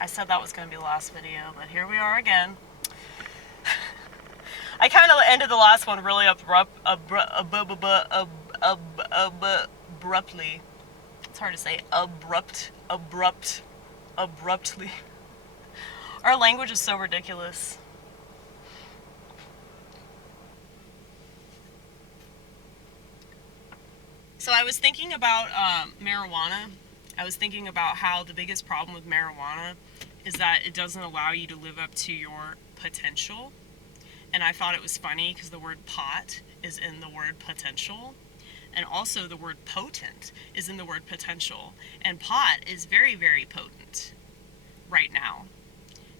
I said that was going to be the last video, but here we are again. I kind of ended the last one really abruptly. It's hard to say. Abruptly. Our language is so ridiculous. So I was thinking about marijuana. I was thinking about how the biggest problem with marijuana is that it doesn't allow you to live up to your potential. And I thought it was funny because the word pot is in the word potential. And also the word potent is in the word potential. And pot is very, very potent right now.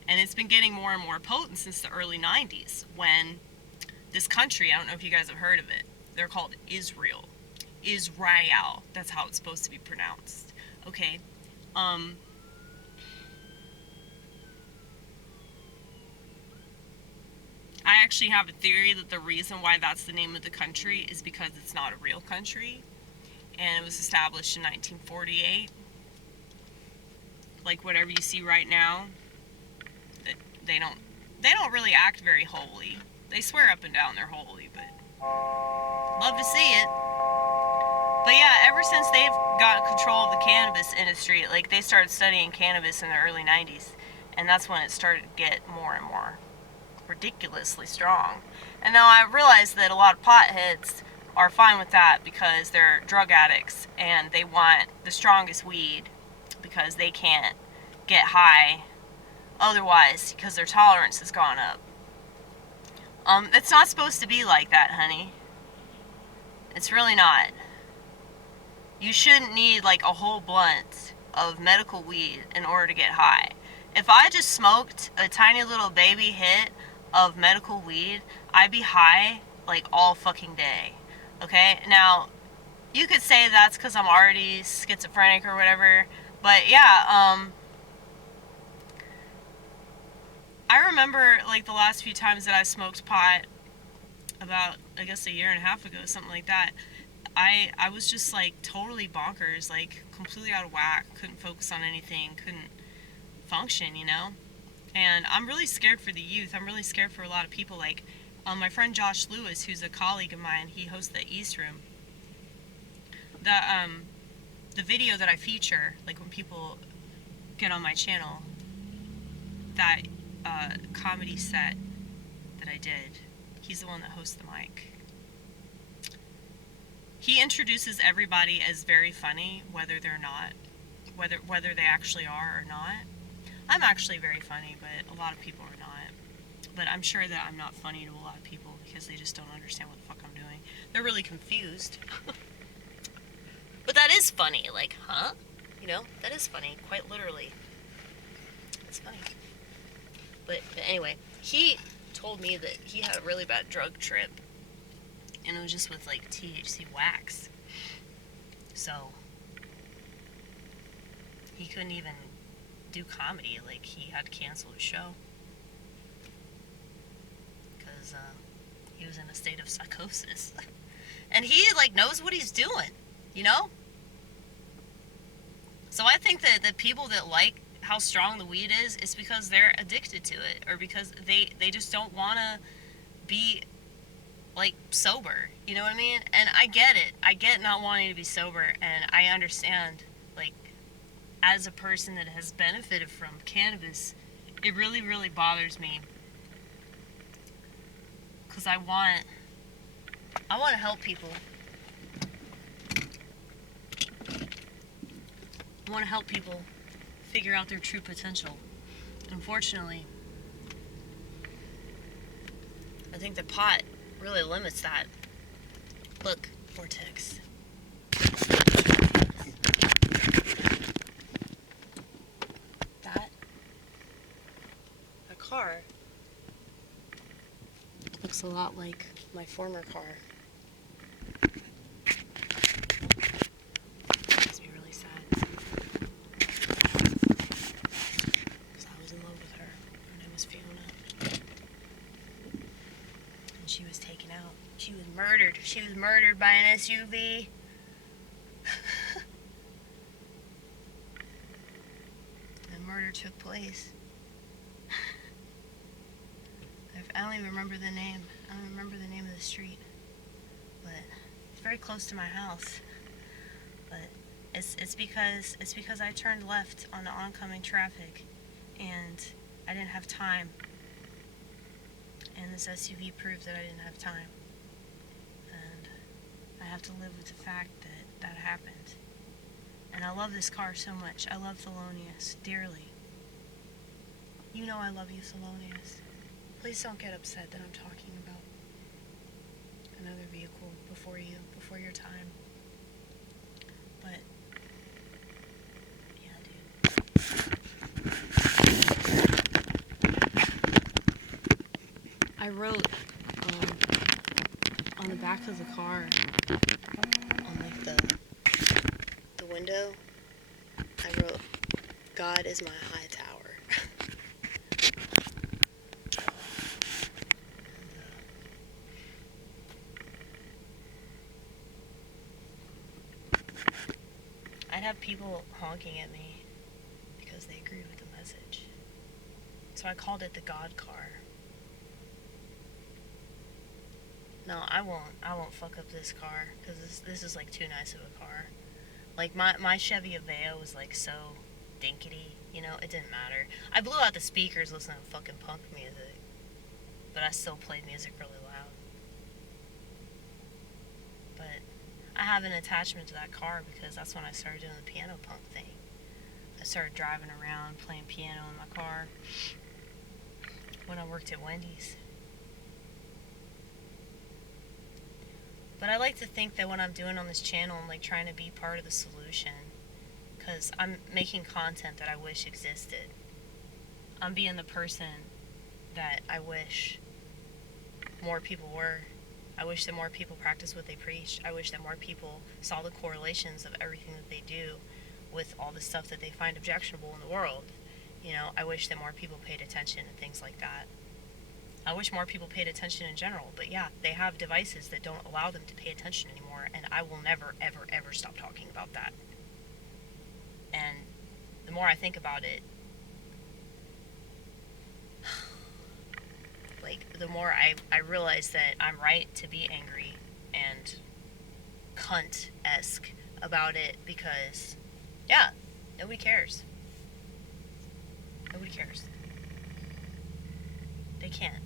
And it's been getting more and more potent since the early 90s when this country, I don't know if you guys have heard of it, they're called Israel. Israel, that's how it's supposed to be pronounced. Okay. I actually have a theory that the reason why that's the name of the country is because it's not a real country, and it was established in 1948. Like whatever you see right now, they don't really act very holy. They swear up and down they're holy, but love to see it. But yeah, ever since they've got control of the cannabis industry, like they started studying cannabis in the early 90s, and that's when it started to get more and more ridiculously strong. And now I realize that a lot of potheads are fine with that because they're drug addicts and they want the strongest weed because they can't get high otherwise because their tolerance has gone up. It's not supposed to be like that, honey. It's really not. You shouldn't need like a whole blunt of medical weed in order to get high. If I just smoked a tiny little baby hit of medical weed, I'd be high like all fucking day. Okay? Now, you could say that's because I'm already schizophrenic or whatever, but yeah, I remember like the last few times that I smoked pot, about I guess a year and a half ago, something like that. I was just like totally bonkers, like completely out of whack, couldn't focus on anything, couldn't function, you know? And I'm really scared for the youth. I'm really scared for a lot of people. Like my friend Josh Lewis, who's a colleague of mine, he hosts the East Room. The video that I feature, like when people get on my channel, that comedy set that I did, he's the one that hosts the mic. He introduces everybody as very funny, whether they're not, whether they actually are or not. I'm actually very funny, but a lot of people are not. But I'm sure that I'm not funny to a lot of people because they just don't understand what the fuck I'm doing. They're really confused. But that is funny. Like, huh? You know, that is funny, quite literally. It's funny. But anyway, he told me that he had a really bad drug trip. And it was just with like THC wax. So he couldn't even do comedy. Like he had to cancel his show because he was in a state of psychosis. And he like knows what he's doing, you know? So I think that the people that like how strong the weed is because they're addicted to it, or because they just don't want to be like sober, you know what I mean? And I get it. I get not wanting to be sober, and I understand, like, as a person that has benefited from cannabis, it really, really bothers me. Because I want to help people. I want to help people figure out their true potential. Unfortunately, I think the pot really limits that. Look, vortex. That a car looks a lot like my former car. Makes me really sad. Because I was in love with her. Her name was Fiona. And she was taken out. She was murdered. She was murdered by an SUV. And murdered murder took place. I don't even remember the name. I don't remember the name of the street. But it's very close to my house. But it's because I turned left on the oncoming traffic and I didn't have time. And this SUV proved that I didn't have time. And I have to live with the fact that that happened. And I love this car so much. I love Thelonious dearly. You know I love you, Thelonious. Please don't get upset that I'm talking about another vehicle before your time. But, yeah, dude. I wrote on the back of the car, on like the window, I wrote, "God is my high tower." I'd have people honking at me because they agreed with the message. So I called it the God car. No, I won't fuck up this car because this is like too nice of a car. Like my Chevy Aveo was like so dinkety, you know, it didn't matter. I blew out the speakers listening to fucking punk music, but I still played music really loud. But I have an attachment to that car because that's when I started doing the piano punk thing. I started driving around playing piano in my car when I worked at Wendy's. But I like to think that what I'm doing on this channel, I'm like trying to be part of the solution, because I'm making content that I wish existed. I'm being the person that I wish more people were. I wish that more people practiced what they preach. I wish that more people saw the correlations of everything that they do with all the stuff that they find objectionable in the world. You know, I wish that more people paid attention to things like that. I wish more people paid attention in general, but yeah, they have devices that don't allow them to pay attention anymore, and I will never, ever, ever stop talking about that. And the more I think about it, like, the more I realize that I'm right to be angry and cunt-esque about it, because, yeah, nobody cares. Nobody cares. They can't.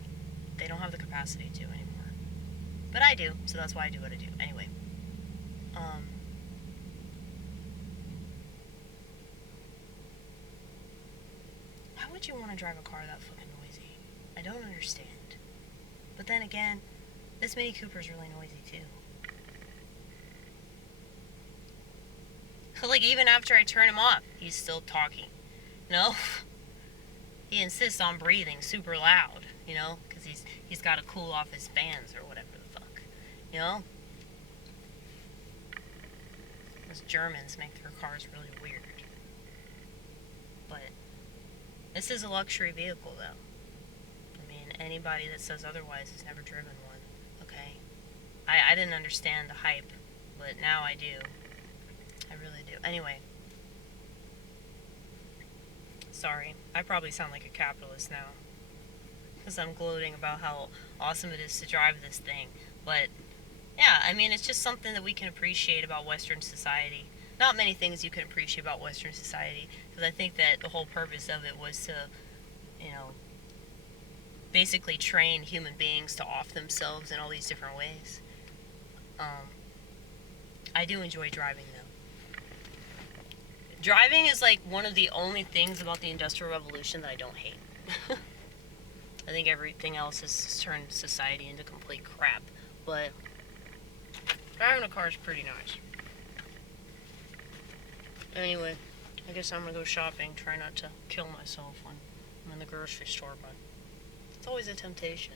They don't have the capacity to anymore. But I do, so that's why I do what I do. Anyway. How would you want to drive a car that fucking noisy? I don't understand. But then again, this Mini Cooper's really noisy too. Like, even after I turn him off, he's still talking. You know? He insists on breathing super loud, you know? Because he's got to cool off his fans or whatever the fuck. You know? Those Germans make their cars really weird. But this is a luxury vehicle, though. I mean, anybody that says otherwise has never driven one, okay? I didn't understand the hype, but now I do. I really do. Anyway. Sorry, I probably sound like a capitalist now, because I'm gloating about how awesome it is to drive this thing. But, yeah, I mean, it's just something that we can appreciate about Western society. Not many things you can appreciate about Western society, because I think that the whole purpose of it was to, you know, basically train human beings to off themselves in all these different ways. I do enjoy driving, though. Driving is like one of the only things about the Industrial Revolution that I don't hate. I think everything else has turned society into complete crap, but driving a car is pretty nice. Anyway, I guess I'm gonna go shopping, try not to kill myself when I'm in the grocery store, but it's always a temptation.